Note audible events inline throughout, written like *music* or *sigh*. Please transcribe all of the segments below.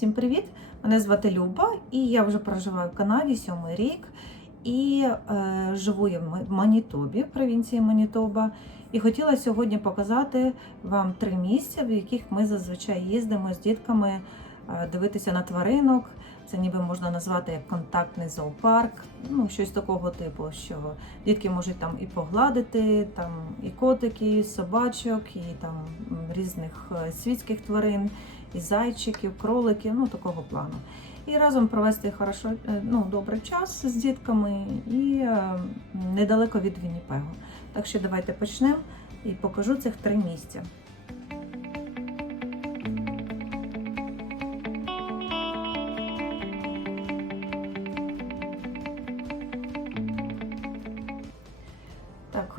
Всім привіт! Мене звати Люба, і я вже проживаю в Канаді сьомий рік і е, живу я в Манітобі, провінції Манітоба. І хотіла сьогодні показати вам три місця, в яких ми зазвичай їздимо з дітками е, дивитися на тваринок. Це ніби можна назвати як контактний зоопарк, ну щось такого типу, що дітки можуть там і погладити, там і котики, і собачок, і там різних е, світських тварин і зайчиків, кроликів, ну такого плану. І разом провести хорошо, е, ну, добрий час з дітками і е, недалеко від Вінніпегу. Так що давайте почнемо і покажу цих три місця.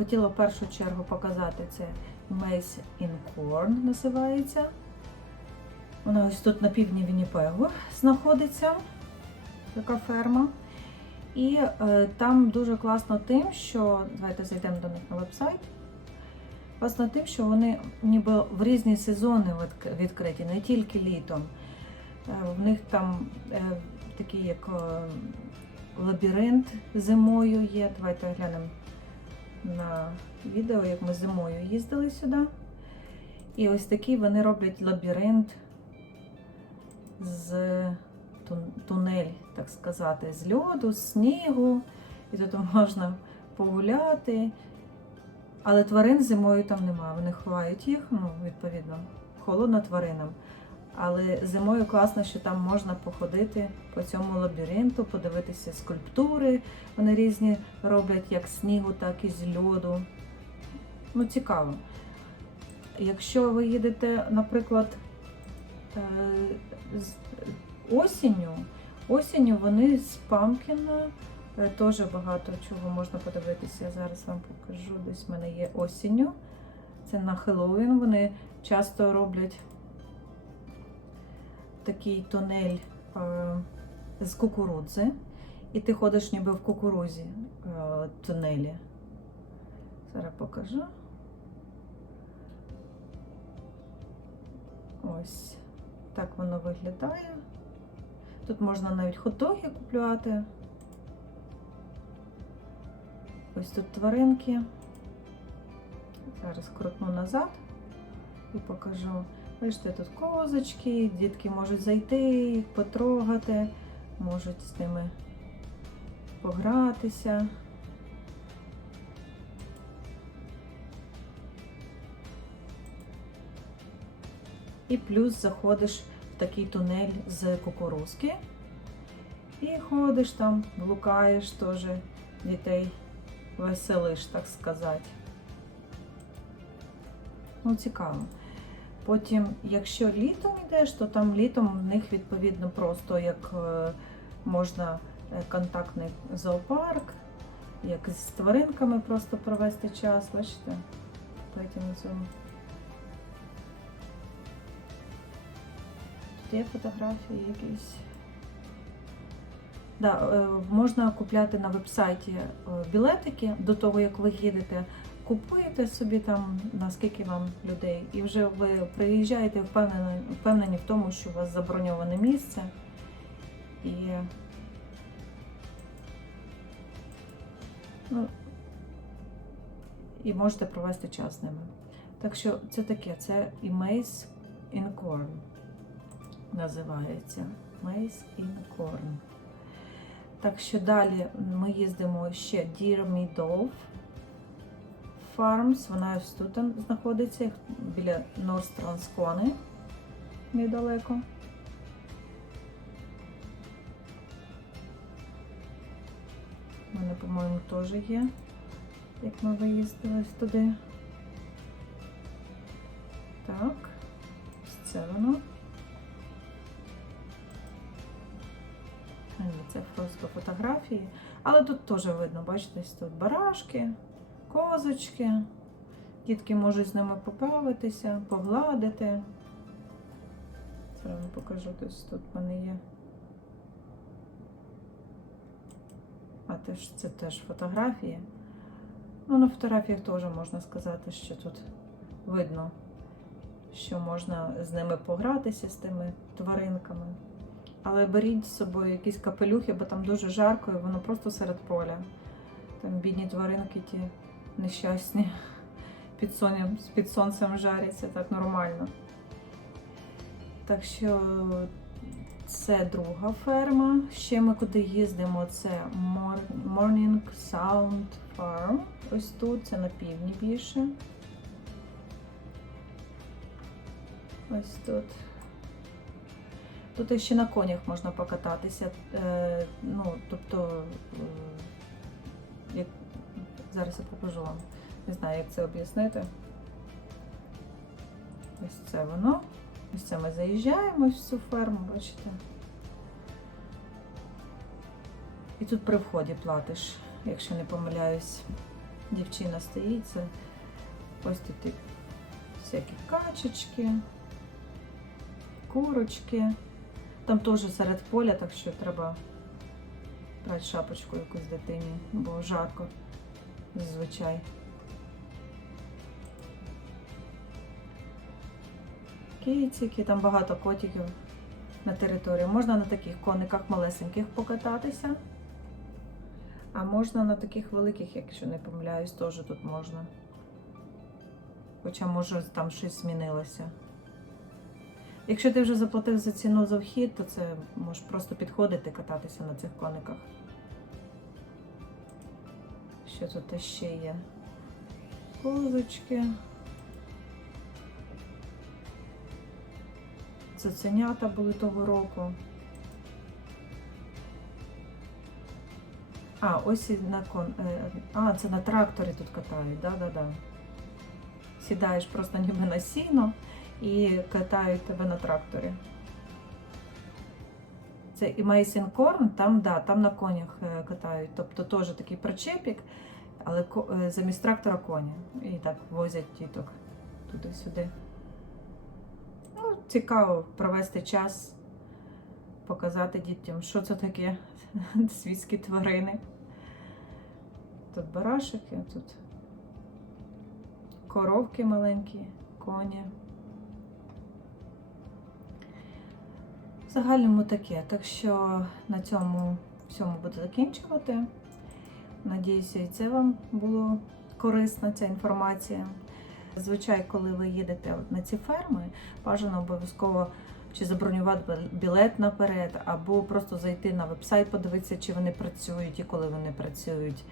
Хотіла в першу чергу показати це Maze in Corn називається. Вона ось тут на півдні Вінніпегу знаходиться, така ферма. І е, там дуже класно тим, що давайте зайдемо до них на вебсайт. Класно тим, що вони ніби в різні сезони відкриті, не тільки літом. Е, в них там е, такий як е, лабіринт зимою є. Давайте глянемо на відео, як ми зимою їздили сюди. І ось такий вони роблять лабіринт з тунель, так сказати, з льоду, з снігу. І тут можна погуляти. Але тварин зимою там немає. Вони ховають їх, ну, відповідно, холодно тваринам. Але зимою класно, що там можна походити по цьому лабіринту, подивитися скульптури. Вони різні роблять як з снігу, так і з льоду. Ну, цікаво. Якщо ви їдете, наприклад, е, осінню, осінню вони з Памкіна е, теж багато чого можна подивитися. Я зараз вам покажу. Десь в мене є осінню. Це на Хеллоуін. Вони часто роблять такий тунель е, з кукурудзи. І ти ходиш ніби в кукурузі е, тунелі. Зараз покажу. Ось так воно виглядає. Тут можна навіть хот-доги купляти. Ось тут тваринки. Зараз крутну назад і покажу. Бачите, тут козочки, дітки можуть зайти, їх потрогати, можуть з ними погратися. І плюс заходиш в такий тунель з кукурузки. І ходиш там, блукаєш теж дітей, веселиш, так сказати. Ну, цікаво. Потім, якщо літом йдеш, то там літом в них відповідно просто як е, можна е, контактний зоопарк, як з тваринками просто провести час, бачите? На цьому. Є фотографії якісь. Да, е, можна купляти на вебсайті е, білетики до того, як ви їдете. Купуєте собі там наскільки вам людей, і вже ви приїжджаєте впевнені, впевнені в тому, що у вас заброньоване місце. І, ну, і можете провести час з ними. Так що це таке, це і Maze in Corn називається. In Corn. Так що далі ми їздимо ще Deer Meadow Farms. Вона ось тут знаходиться біля Transcone недалеко. У мене, по-моєму, теж є, як ми виїздили туди. Так, це воно. Ні, Це просто фотографії. Але тут теж видно, бачите, тут барашки, козочки. Дітки можуть з ними поправитися, погладити. Зараз покажу, ось тут в мене є. А теж це теж фотографії. Ну, на фотографіях теж можна сказати, що тут видно що можна з ними погратися, з тими тваринками. Але беріть з собою якісь капелюхи, бо там дуже жарко і воно просто серед поля. Там бідні тваринки ті нещасні під, сонцем, під сонцем жаряться так нормально. Так що це друга ферма. Ще ми куди їздимо, це Morning Sound Farm. Ось тут, це на півдні більше. Ось тут. Тут ще на конях можна покататися. Е, ну, тобто, е, як... зараз я покажу вам. Не знаю, як це об'яснити. Ось це воно. Ось це ми заїжджаємо в цю ферму, бачите. І тут при вході платиш, якщо не помиляюсь. Дівчина стоїть, це ось тут всякі качечки, курочки. Там теж серед поля, так що треба брати шапочку якусь дитині, бо жарко зазвичай. Кицики, там багато котиків на території. Можна на таких кониках малесеньких покататися. А можна на таких великих, якщо не помиляюсь, теж тут можна. Хоча, може, там щось змінилося. Якщо ти вже заплатив за ціну за вхід, то це можеш просто підходити кататися на цих кониках. Що тут ще є? Козочки. Цуценята були того року. А, ось і на кон. е, А, це на тракторі тут катають, да-да-да. Сідаєш просто ніби на сіно і катають тебе на тракторі. Це і Мейсін Корн, там, да, там на конях е, катають. Тобто теж такий причепік, але е, замість трактора коні. І так возять діток туди-сюди. Ну, цікаво провести час, показати дітям, що це таке *laughs* світські тварини. Тут барашики, тут коровки маленькі, коні. Загальному таке. Так що на цьому всьому буду закінчувати. Надіюся, і це вам було корисна ця інформація. Зазвичай, коли ви їдете на ці ферми, бажано обов'язково чи забронювати білет наперед, або просто зайти на вебсайт, подивитися, чи вони працюють і коли вони працюють.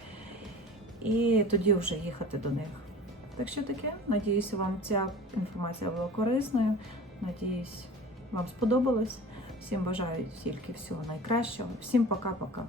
І тоді вже їхати до них. Так що таке, надіюся, вам ця інформація була корисною. Надіюсь, вам сподобалось. Всім бажаю тільки всього найкращого. Всім пока-пока.